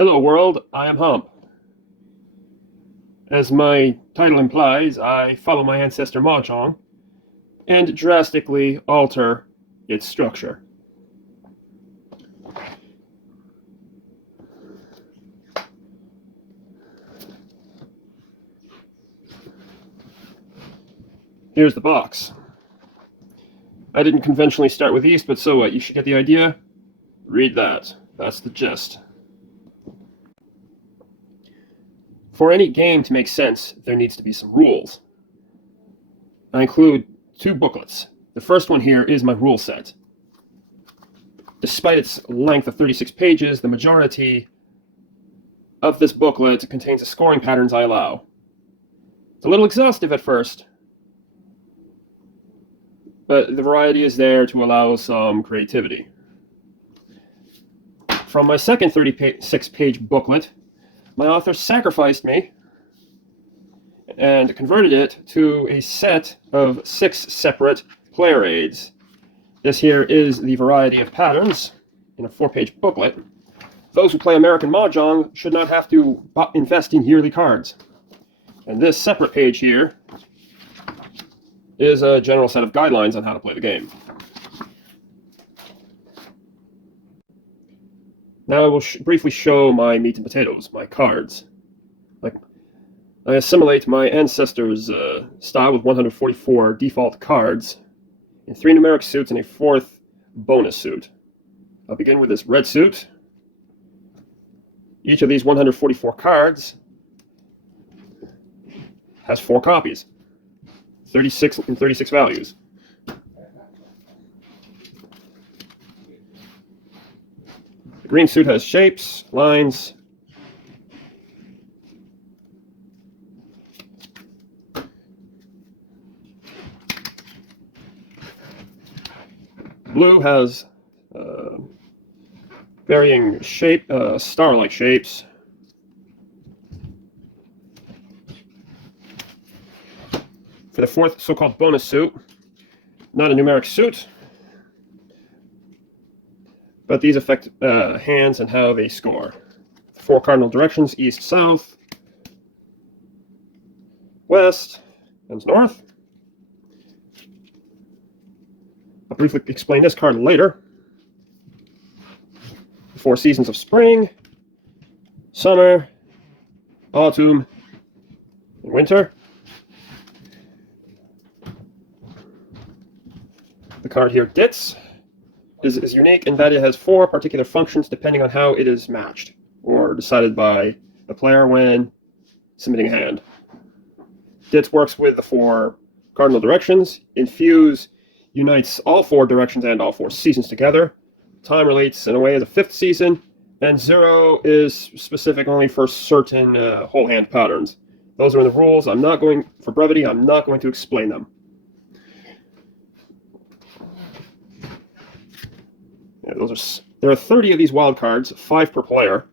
Hello world, I am H.U.M.P. As my title implies, I follow my ancestor Mahjong and drastically alter its structure. Here's the box. I didn't conventionally start with East, but so what? You should get the idea. Read that. That's the gist. For any game to make sense, there needs to be some rules. I include 2 booklets. The first one here is my rule set. Despite its length of 36 pages, the majority of this booklet contains the scoring patterns I allow. It's a little exhaustive at first, but the variety is there to allow some creativity. From my second 36-page booklet, my author sacrificed me and converted it to a set of 6 separate player aids. This here is the variety of patterns in a 4-page booklet. Those who play American Mahjong should not have to invest in yearly cards. And this separate page here is a general set of guidelines on how to play the game. Now I will briefly show my meat and potatoes, my cards. I assimilate my ancestors' style with 144 default cards in 3 numeric suits and a 4th bonus suit. I'll begin with this red suit. Each of these 144 cards has 4 copies, 36 and 36 values. The green suit has shapes, lines, blue has varying shape, star-like shapes. For the 4th so-called bonus suit, not a numeric suit, but these affect hands and how they score. 4 cardinal directions: east, south, west, and north. I'll briefly explain this card later. The 4 seasons of spring, summer, autumn, and winter. The card here, Dits, is unique in that it has 4 particular functions depending on how it is matched, or decided by the player when submitting a hand. Dits works with the 4 cardinal directions. Infuse unites all 4 directions and all 4 seasons together. Time relates in a way as a 5th season, and 0 is specific only for certain whole hand patterns. Those are in the rules. For brevity, I'm not going to explain them. Yeah, there are 30 of these wild cards, 5 per player.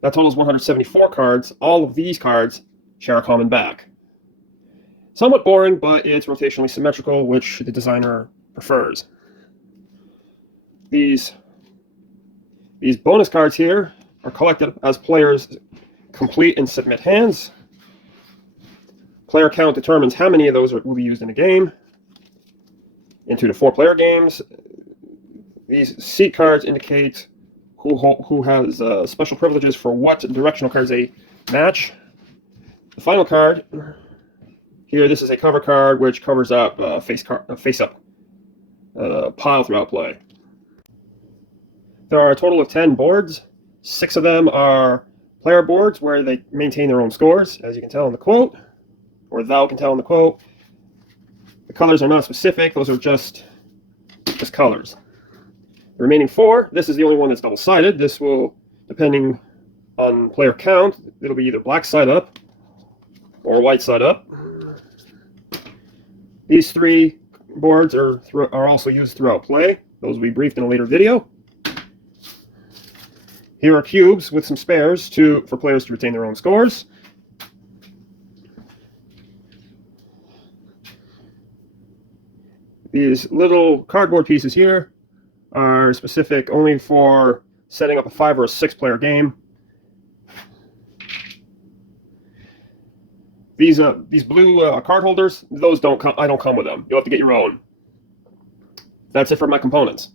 That totals 174 cards. All of these cards share a common back. Somewhat boring, but it's rotationally symmetrical, which the designer prefers. These bonus cards here are collected as players complete and submit hands. Player count determines how many of those will be used in a game. In 2 to 4 player games, these seat cards indicate who has special privileges for what directional cards they match. The final card here, this is a cover card which covers up face-up pile throughout play. There are a total of 10 boards. 6 of them are player boards where they maintain their own scores, as you can tell in the quote, or thou can tell in the quote. The colors are not specific, those are just colors. The remaining 4, this is the only one that's double-sided. This will, depending on player count, it'll be either black side up or white side up. These 3 boards are also used throughout play. Those will be briefed in a later video. Here are cubes with some spares for players to retain their own scores. These little cardboard pieces here are specific only for setting up a 5 or a 6 player game. These blue card holders, those don't come. I don't come with them. You'll have to get your own. That's it for my components.